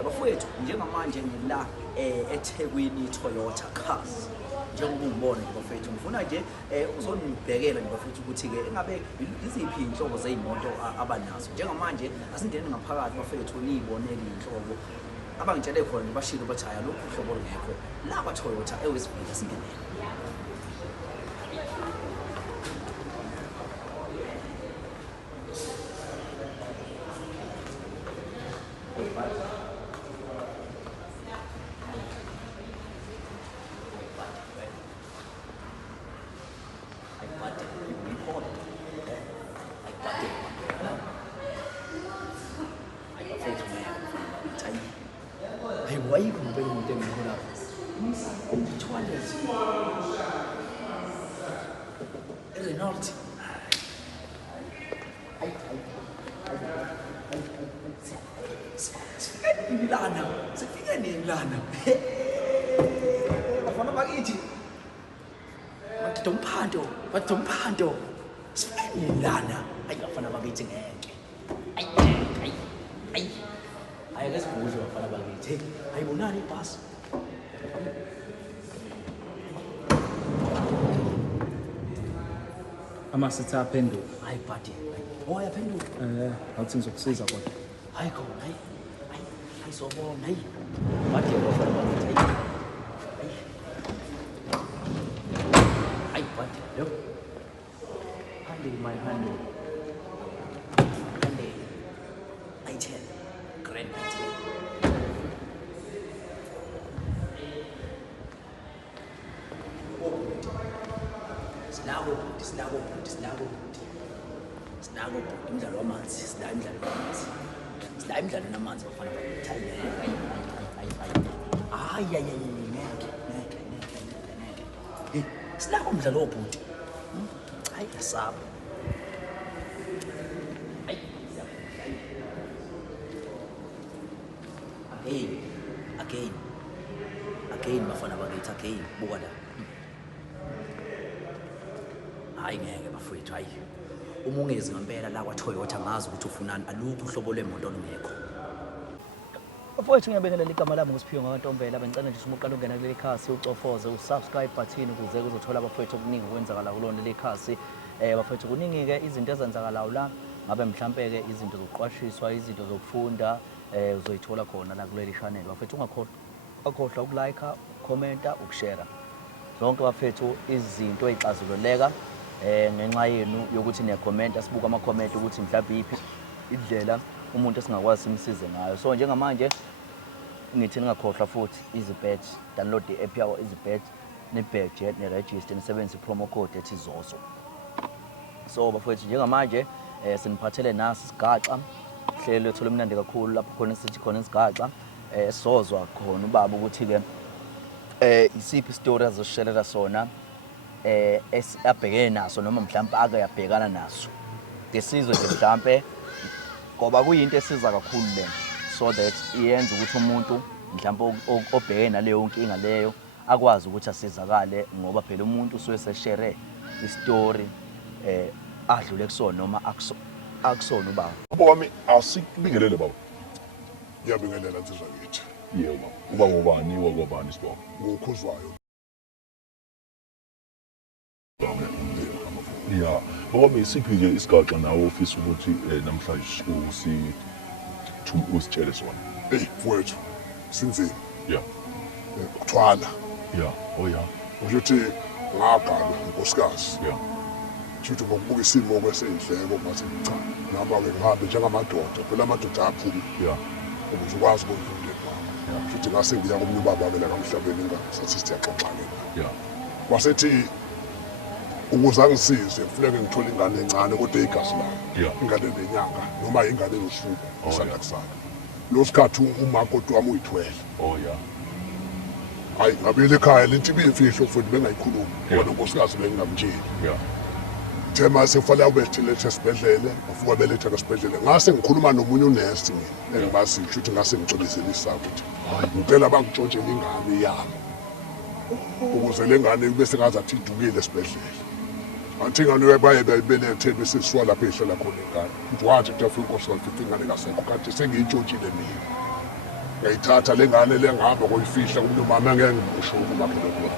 ngiyabingelela bafowethu njengamanje ngila eThekwini Toyota Cars njengoba ungibona nje bafowethu ngifuna nje uzonibhekela nje bafowethu ukuthi ke engabe iziphi inhlobo zezimoto abanazo njengamanje asingene ngaphakathi bafowethu niyibonele inhlobo abangitshele khona nje bashilo bathi haya lokhu uhlobo lungekho laba Toyota ewesivile singenele why you comparing with them Renault Milana sifike nilana bafana bakithi badomphando sifike nilana ayafana bakithi ngeke ayi lesibhuzo bafana bakithi ayibonani ibhasi amasithi aphenduka hayi buddy yaphenduka awuthi ngizokusiza kodwa hayi khona hayi sobona hayi buddy bafana bakithi hayi buddy yo handle my handle I10 grand I10 Sinako umdlalo wamanzi sila imidlalo namanzi bafana bakithi ngeke sinako umdlalo wobhuti hayi yasaba again bafana bakithi again buka la hayi ngeke bafowethu hayi uma ungezi ngempela la kwa Toyota ngazi ukuthi ufunani alukho uhlobo lwemoto olungekho bafowethu ngiyabingelela igama lami ngusiphiwe ngaNtombela bengicela nje umuqala ungena kuleli khasi ucofoze usubscribe button ukuze kuzothola abafowethu okuningi okwenzakala kulona leli khasi bafowethu kuningi ke izinto ezenzakalayo la ngabe mhlambe ke izinto zokuqwashiswa izinto zokufunda uzoyithola khona la kuleli channel bafowethu ungakhohlwa ukulike commenta ukushare zonke bafowethu izinto ezixazululeka ngenxa yenu yokuthi niyakhomenta sibuka ama-comment ukuthi mhlawumbe yiphi indlela umuntu esingakwazi simsize ngayo so njengamanje ngithi ningakhohlwa futhi EasyBet download i-app yawo EasyBet ni-budget ni-register nisebenzise i-promo code ethi ZOZO so bafowethu njengamanje siniphathele nasi isigaxa hlelo lethu lomnandi kakhulu lapho khona sithi khona isigaxa sozwa khona ubaba ukuthi ke isiphi story azoshalela sona esabhekene naso noma mhlawumbe ake yabhekana naso ngesizwe nje mhlawumbe ngoba kuyinto esiza kakhulu le so that iyenza ukuthi umuntu mhlawumbe obhekene naleyo nkinga leyo akwazi ukuthi asizakale ngoba phela umuntu usuke seshare istory adlule kusona noma akusona ubaba wami asikubingelele baba ngiyabingelela insizwa kithi yebo uba ngobani wakobani sibaba ngokhuzwayo ya baba isiphi ke isigaxa nawe ofisa ukuthi namhlanje usitshele sona mfowethu sinzima ya ukuthwala ya ya ukuthi ngagalwa inkosikazi ya futhi ngokubuka isimo kwesindleko mase cha noma ke ngihambe njengamadoda phela amadoda aphuma ya ukuze ukwazi ukufunda kwami futhi ngase ngiya komnye ubaba vela kamhlabeni ngasathi siyaxoxana ya wasethi ukuze angisize kufuneka ngithole ingane encane kodwa igazi layo ingane lenyanga noma ingane yosuku isanda kusala lo sikhathi umakoti wami uyithwele ya hayi ngabele ekhaya lento ibiyimfihlo futhi bengayikhulumi ngoba unkosikazi bengingamtsheli ya thema sefala ubethile esibhedlele ufuka beletha esibhedlele ngase ngikhuluma nomunye unesi mina engibasi futhi ngase ngixolezelisa ukuthi hayi ngicela bangitshontshele ingane yami ukuze lengane bese ngazathi idukile esibhedlele athi ngane baye belethe bese siswa lapha ehlala khona ingane wathi kutafika inkosikazi futhi ingane ngasekho kanti sengiyitshontshile mina ngayithatha lengane lengihamba koyifihla kulo mama ngeke ngisho umakhelwane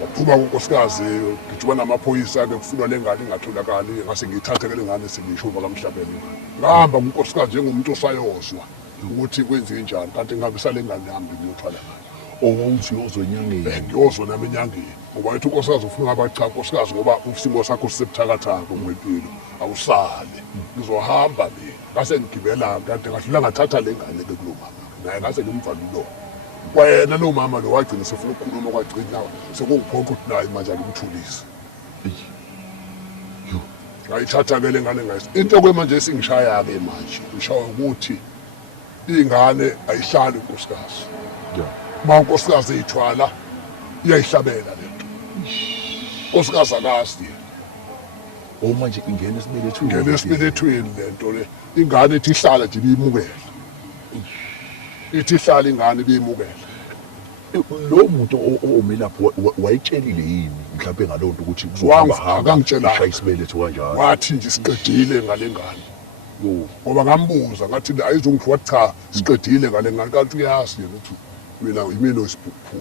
waphuma unkosikazi ngijuma namaphoyisa ke kufunwa lengane ingatholakali ngase ngiyithatha ke lengane sengishuba kamhlabeni ngihamba unkosikazi njengomuntu osayozwa ukuthi kwenze njani kanti ngihambisa lengane yami ngiyothwala ngayo Owuthi uyozwa enyangeni. ngiyozwa nami enyangeni ngoba ethi unkosikazi ufuna ngabe cha unkosikazi ngoba isimo sakho sisebuthakathaka ngokwempilo awusale ngizohamba mina ngase ngigibela kanti ngahlula ngathatha lengane ke kulo mama naye ngase ngimvala lo wena lo mama lo wagcina sefuna ukukhuluma kwagcina sekungiphoqa ukuthi naye manje alimthulise ngayithatha ke lengane ngayise into kwemanje esingishaya ke manje ngishaya ukuthi ingane ayihlali unkosikazi ma unkosikazi eyithwala iyayihlabela lento unkosikazi akazi Manje ingene esibelethweni. ngene esibelethweni lento le ingane ethi ihlala nje biyimukela ithi ihlala ingane biyimukela Lo muntu omelapho wayitshelile yini mhlawumbe ngalonto ukuthi kuzohamba akangitshelanga. ishaya isibeletho kanjalo. wathi nje siqedile ngale ngane ngoba ngambuza ngathi ayizongithi wathi cha siqedile ngale ngane kanti uyazi yena ukuthi mina yimina osibhuphu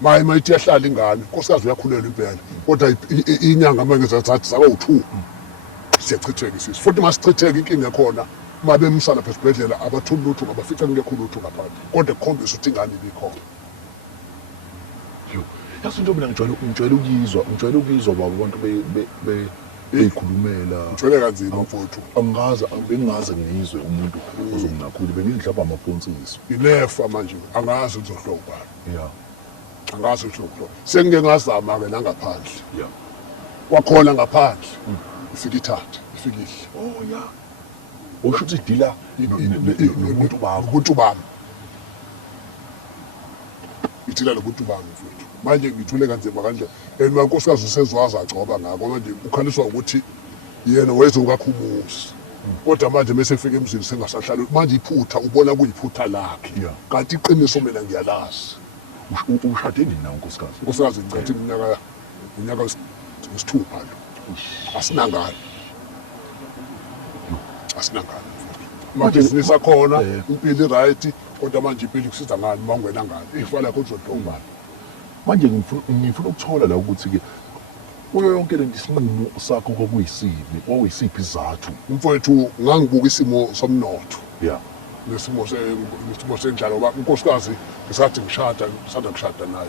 maye mayithi yahlala ingane unkosikazi uyakhulelwa impela kodwa inyanga manje zathi saba u2 siyachitheka sisi futhi masichitheka inkinga khona mabe msala phesibhedlela abathuli lutho ngabafica ngekho lutho ngaphakathi kodwa ekhombisa ukuthi ingane ibikhona Yazi into mina ngijwayele ukuyizwa baba abantu beyikhulumela. ngithwele kanzima mfowethu Bengaze ngizwe umuntu ozongingakhuli bengidlapha amabhonsiso. ilefa manje angazi uzohloka Yeah. angazi uzohloka sengike ngazama ke nangaphandle Yeah. kwakhona ngaphandle ifika ithathe ifikile Oh yeah. Usho ukuthi dila nomuntu bakho. ubuntu bami ithila lobuntu bami mfowethu manje ngithule kanzima kanje and mankosikazi usezwaza agcoba ngako manje ukhaliswa ukuthi yena wezokakhumusi kodwa manje mase efika emzini sengasahlala manje iphutha ubona kuyiphutha lakhe Yeah. kanti iqiniso mina ngiyalazi Ushade nini nawo nkosikazi? nkosikazi ngicathi unyaka wesithupha lo asinangani manje sinisa khona impilo iright kodwa manje impilo kusiza ngani mawungena ngani ifana kodwa Manje ngifuna ukuthola la ukuthi ke kuyo yonke le isinqumo sakho kwakuyisiphi izathu. mfowethu ngangibuka isimo somnotho Yeah. nesimo senhlalo ngoba unkosikazi ngisathi ngishada naye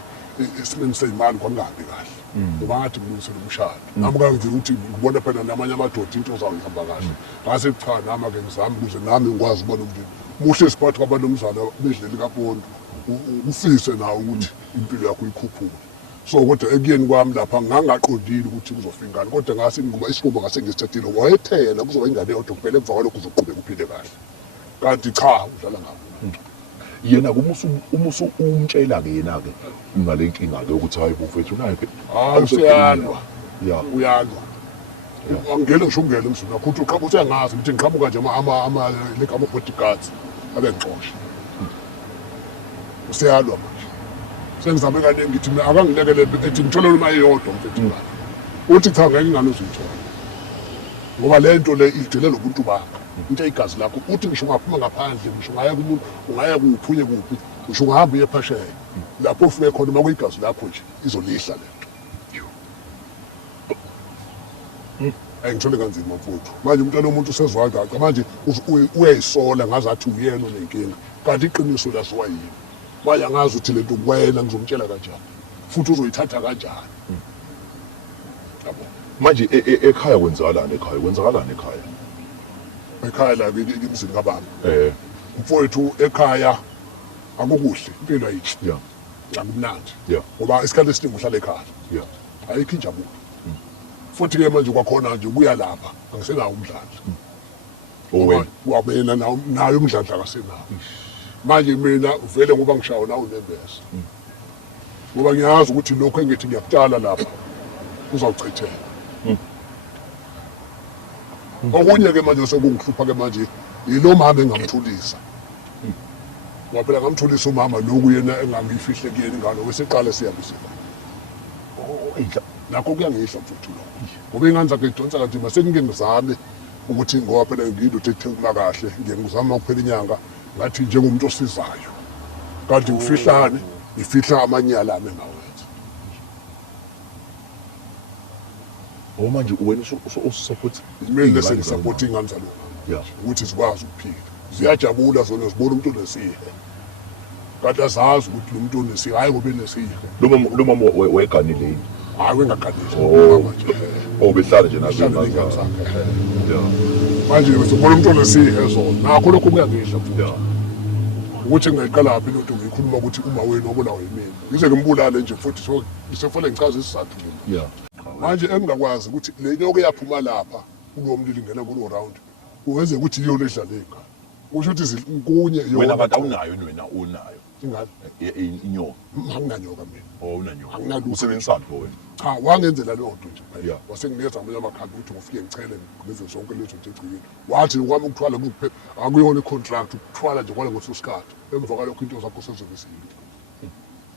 esimeni seyimali kwangahambi kahle ngoba ngathi ngimisele umshado nami kangenzeka ukuthi ngibone phela namanye amadoda into zawihamba kahle ngase cha nami ke ngizama ukuze nami ngikwazi ukubona umndeni muhle siphathi kwabanumzana bedleli kaPondo ufise nawe ukuthi impilo yakho ikhuphuke so kodwa ekuyeni kwami lapha ngangaqondile ukuthi kuzofika ingane kodwa ngase ngoba isinqumo ngase ngisithathile wayethela kuzoba ingane yodwa kuphela emva kwalokho uzoqhubeka uphile kahle kanti cha udlala ngabo Yena umusu umtshela ke yena ke ngale nkinga ke ukuthi hayi bufethu naye ke. usiyalwa Yeah. uyalwa angele ngisho ungele emzini wakho uthi uqhamuka uyangazi ukuthi ngiqhamuka nje ama bodyguards abengixosha usiyalwa manje sengizame kaningi ngithi mina akangilekele ethi ngitholele uma eyodwa mfethu uthi cha ngeke ingane uzuyithola ngoba lento le idile lobuntu bakho into igazi lakho uthi ngisho ungaphuma ngaphandle ngisho ungaya kumuntu ungaya kuphunye kuphi ngisho ungahamba uye phesheya lapho ufike khona uma kuyigazi lakho nje izolihla lento ngithole kanzima mfuthu manje umntwana womuntu usezwayo kaca manje uyayisola ngazathi uyena onenkinga kanti iqiniso laso wayini manje angazi ukuthi lento wena ngizomtshela kanjani futhi uzoyithatha kanjani yabo Manje ekhaya kwenzakalani ekhaya la emzini kababa mfowethu ekhaya akukuhle impilo ayithi Yeah. akumnandi Yeah. ngoba isikhathi esiningi uhlala ekhaya Yeah. ayikho injabulo futhi ke manje kwakhona nje ubuya lapha angisenawo umdlandla Owena. wabena nayo umdlandla akasenawo manje mina vele ngoba ngishawo nawo nembese ngoba ngiyazi ukuthi lokho engithi ngiyakutala lapha kuzawuchitheka okunye ke manje sekungihlupha ke manje yilo mama engamthulisa ngoba phela ngamthulisa umama loku yena engangifihle kuyena ingane weseqala siyabisela nakho kuyangihla mfuthu lo ngoba ingane zakhe idonsa kanzima sengike ngizame ukuthi ngoba phela ngiyindoda ethenguma kahle ngiyengizama ukuphela inyanga ngathi njengomuntu osizayo kanti ufihlane ifihla amanyala ami engawenza. Manje wena ususupport Mina lesengisupporta ingane zalo Yeah. ukuthi zikwazi ukuphila. Ziyajabula zona zibona umuntu onesihe. Kanti azazi ukuthi lo muntu onesihe hayi ngoba enesihe. lo mama weganile Hayi wengaganisi Oh. mama nje. obehlala nje nazo Hlala ingane zakhe. yeah Manje uzobona umuntu onesihe zona. Nakho lokho kuyangehla futhi. yeah Ukuthi ngiqala phi into ngikhuluma ukuthi uma wena obulawa yimini. Ngize ngimbulale nje futhi so ngisefuna ngichaze isizathu kimi. yeah Manje engingakwazi ukuthi le nyoka yaphuma lapha kulo mlilo ingena kulo round. Uwenze ukuthi iyo ledlalenga. Kusho ukuthi kunye wena abantu awunayo wena unayo ingane inyoka anginanyoka mina. unanyoka Anginalutho. usebenzisaphi wena Cha wangenzela lo nto nje phela. Yeah. Wasenginikeza amanye amakhambi ukuthi ngifike ngichele ngize zonke lezo nto egcikini. Wathi kwami ukuthwala kuphela akuyona icontract ukuthwala nje kwale ngosusikhathi. Emva kwalokho into zakho sezobisile.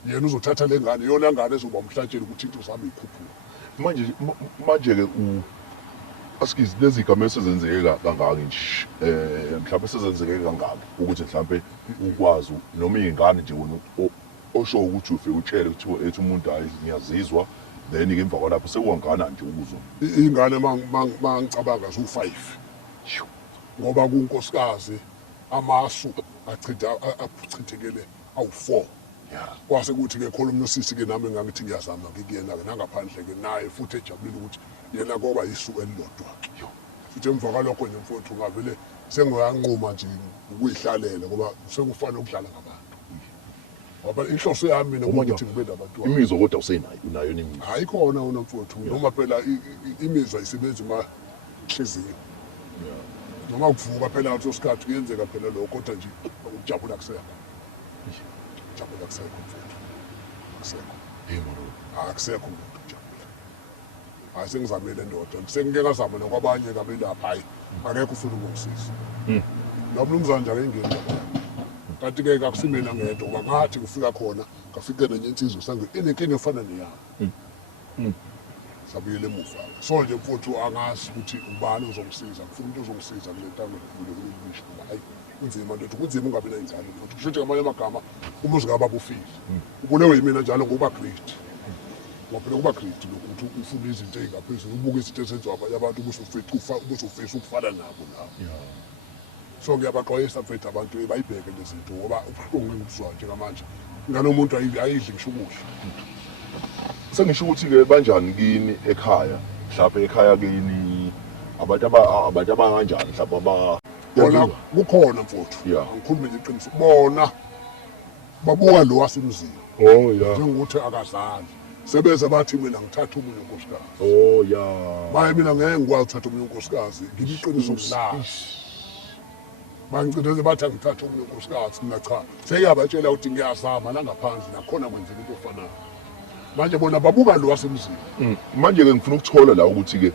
Yena uzothatha lengane yona ngane ezoba umhlatshelo ukuthi into zami ikhuphula. manje ke askiz lezi game esezenzeke kangaka nje mhlawumbe sezenzeke kangaka ukuthi mhlawumbe ukwazi noma ingane nje wona osho ukuthi ufike utshele ukuthi ethi umuntu hayi ngiyazizwa then ke emva kwalapho sekuwangana nje ukuzwa Ingane mangicabanga zu5 ngoba kunkosikazi amasu achithekele awu4 kwase kuthi ke khona umnosisi ke nami ngangithi ngiyazama ngikuyena ke nangaphandle ke naye futhi ejabulile ukuthi yena ngoba isu elilodwa futhi emva kwalokho nje mfowethu ngavele sengiyanquma nje ukuyihlalela ngoba sengufana ukudlala ngabantu ngoba inhloso yami mina ukuthi ngibe nabantu imizwa kodwa usenayo unayo imizwa hayi khona wona mfowethu noma phela imizwa isebenza uma inhliziyo noma ukuvuka phela ngathi usikhathi kuyenzeka phela lokho kodwa nje ukujabula kusekho jabula kusekho mfowethu kusekho akusekho umuntu ujabula hayi sengizamile ndoda sengike ngazama nokwabanye kabe lapha hayi akekho ufuna ukungisiza lo mnumzane nje akengeni kanti ke akusimena ngento ngoba ngathi kufika khona ngafike nenye insizwe sangu inenkinga efana neyami sabuyele emuva so nje mfowethu angazi ukuthi ubani uzongisiza ngifuna umuntu ozongisiza kule ntango lokulisho hayi kunzima ndoda kunzima ungabe nayingane mfowethu kusho ngamanye amagama umuzi kababa ufile ubulewe yimina njalo ngoba great ngoba kuba great lokuthi ufuna izinto ezingaphezulu ubuka izinto ezenziwa abanye abantu ubusufisa ukufana nabo lapho so ngiyabaxwayisa mfethu abantu bayibheke lezi zinto ngoba ubuhlungu ngikuzwa njengamanje ngane umuntu ayidli ngisho ukudla sengisho ukuthi ke banjani kini ekhaya mhlawumbe ekhaya kini abantu abanganjani mhlawumbe bona kukhona mfowethu Yeah. angikhulumi nje iqiniso bona babuka lo wasemzini oh yeah njengokuthi akazali sebeze bathi mina ngithatha umunye unkosikazi oh yeah baye mina ngeke ngikwazi ukuthatha umunye unkosikazi ngibiqiniso kulala bangicindeze bathi ngithatha umunye unkosikazi mina cha seyabatshela ukuthi ngiyazama la ngaphandle nakhona kwenzeka into efanayo manje bona babuka lo wasemzini manje ke ngifuna ukuthola la ukuthi ke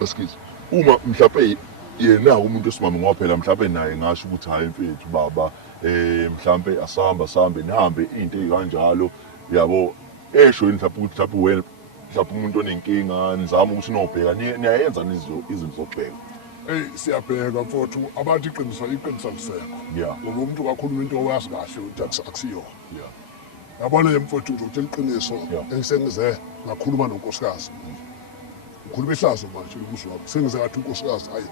excuse uma mhlawumbe yena umuntu esimame ngoba phela mhlawumbe naye ngasho ukuthi hayi mfethu baba mhlawumbe asambe nihambe into ezikanjalo yabo esho yini mhlawumbe wena mhlawumbe umuntu onenkinga nizama ukuthi nobheka niyayenza izinto zokubheka siyabheka mfowethu abantu iqiniso lisekho Yeah. ngoba umuntu kakhuluma into owazi kahle ukuthi akusiyona yeah yabona mfowethu ngizokuthi iqiniso Yeah. engisengize ngakhuluma nonkosikazi ngikhuluma ihlazo manje ukuzwa sengize ngathi unkosikazi hayi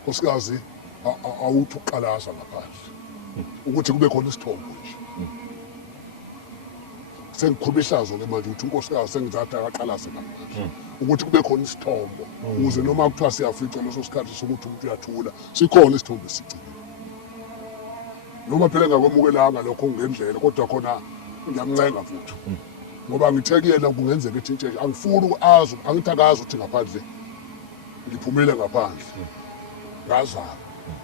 unkosikazi awuthi uqalaza ngaphandle ukuthi kube khona isithombo nje sengikhuluma ihlazo ke manje ukuthi unkosikazi sengizathi akaqalaze ngaphandle ukuthi kube khona isithombo ukuze noma kuthiwa siyafica leso sikhathi sokuthi umuntu uyathula sikhona isithombo esigcine noma phela ngakwemukelanga lokho ngendlela kodwa khona ngiyamncenga futhi ngoba ngithe kuyena kungenzeka ethi nje angifuni ukwazi angithi akazi ukuthi ngaphandle ngiphumile ngaphandle ngazama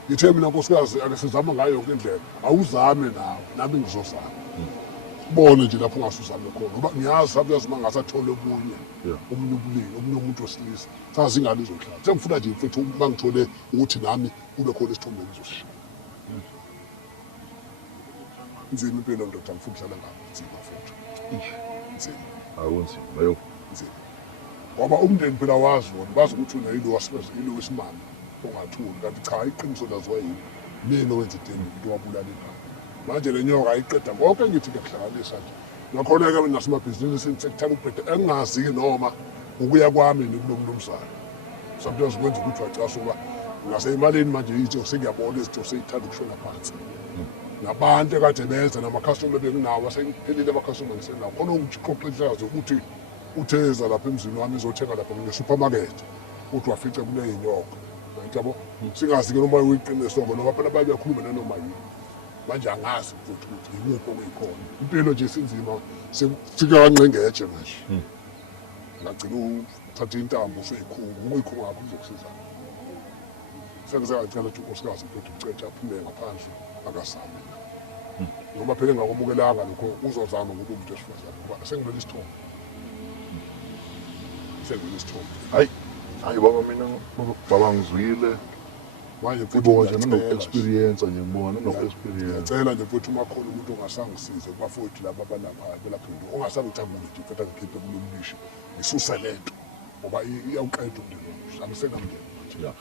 ngithe mina nkosikazi ake sizama ngayo yonke indlela awuzame nawe nami ngizozama ubone nje lapho ungasuzame khona ngoba ngiyazi sabuyazi uma ngasathole omunye omunye ubulili omunye umuntu wesilisa sazi ingane izohlala sengifuna nje mfethu uma ngithole ukuthi nami kube khona isithombe ngizoshiya nzima impilo ndoda ngifuna ukudlala ngabo nzima futhi nzima awunzima mayo nzima ngoba umndeni phela wazi wona bazi ukuthi unayilo wasebenza ilo wesimame ongathuli kanti cha iqiniso laziwa yini mina owenza idembu umuntu owabulala ingane manje le nyoka ayiqeda konke ngithi kuyakuhlanganisa nje nakhona-ke nasemabhizinisini sekuthanda ukubheda engingazi-ke noma ukuya kwami kulo mnumzana sometimes kwenza ukuthi wacasuka ngaseyimalini manje itsho sengiyabona izitho seyithanda ukushona phansi nabantu ekade benza namakhastoma benginawo asengiphelile amakhastoma ngisenawo khona ukuxoxa inhlazo ukuthi utheza lapha emzini wami ezothenga lapha nge-supermarket uthi wafice kuney'nyoka yabo singazi-ke noma uyiqinisoko noma phela bayakhuluma nanoma yini manje angazi futhi ukuthi yimuphi okuyikhona impilo nje sinzima sikancengetshe manje ngagcina uthatha intambo usuyikhunga ukuyikhunga ngakho kuzokusiza sengizengacela ukuthi unkosikazi mfethu ucetshe aphume ngaphandle akasami noma phela engakomukelanga lokho uzozama ukuthi umuntu esifazane ngoba sengivele isithombe hayi baba mina baba ngizwile manje ngibona nje nano-experience nje ngibona nano-experience ngiyacela nje futhi uma khona umuntu ongasangisize kubafowethu laba abalapha belapha ongasangijabule nje futhi angikhiphe kulomlishi ngisuse le nto ngoba iyawuqeda umndeni omusha angisenamndeni ya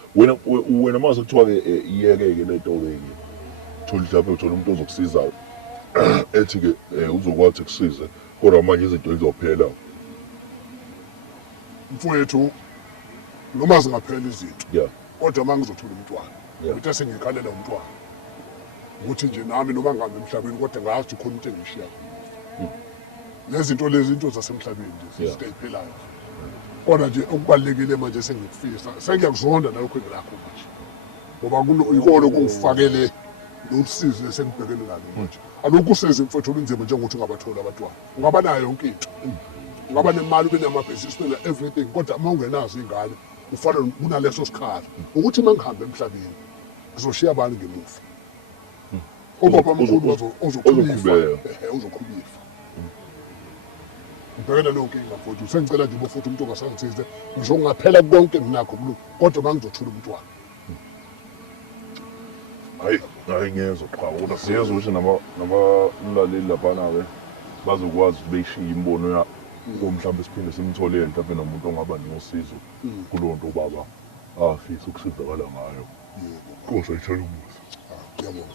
wena mase kuthiwa-ke iyeke-ke le nto-ke thola mhlawumbe uthola umuntu ozokusiza ethi-ke uzokwathi kusize kodwa manje izinto zizophela mfowethu noma zingaphela izinto ya kodwa uma ngizothola umntwana Yeah. ukuthi sengikalela umntwana ukuthi nje nami noma ngihambe emhlabeni kodwa ngazi khona into engishiya lezi zinto lezi into zasemhlabeni nje Yeah. izinto eziphelayo kodwa nje okubalulekile manje sengikufisa sengiyakuzonda nalokho engilakho manje ngoba ikona okungifakele lolusizi lesengibhekene nalo manje alokhu usize mfowethu olunzima njengokuthi ungabathola abantwana ungaba nayo yonke into ungaba nemali ube namabhizinisi ube everything kodwa uma ungenazo ingane ufana kunaleso sikhala ukuthi uma ngihambe emhlabeni ngizoshiya abantu ngemuva obaba omkhulu ozokhululifa ngibhekene leyo nkinga mfowethu sengicela nje futhi umuntu ongasangisize ngisho kungaphela konke nginakho kodwa uma ngizothola umntwana hayi ngiyezwa qhawe siyezwa ukuthi nabamlaleli laphana-ke bazokwazi ukuthi beyishiye imbono mhlawumbe siphinde simtholele mhlawumbe nomuntu ongaba nosizo kulowo nto ubaba afisa ukusizakala ngayo. Nkosi ayithole umusa. Ngiyabonga.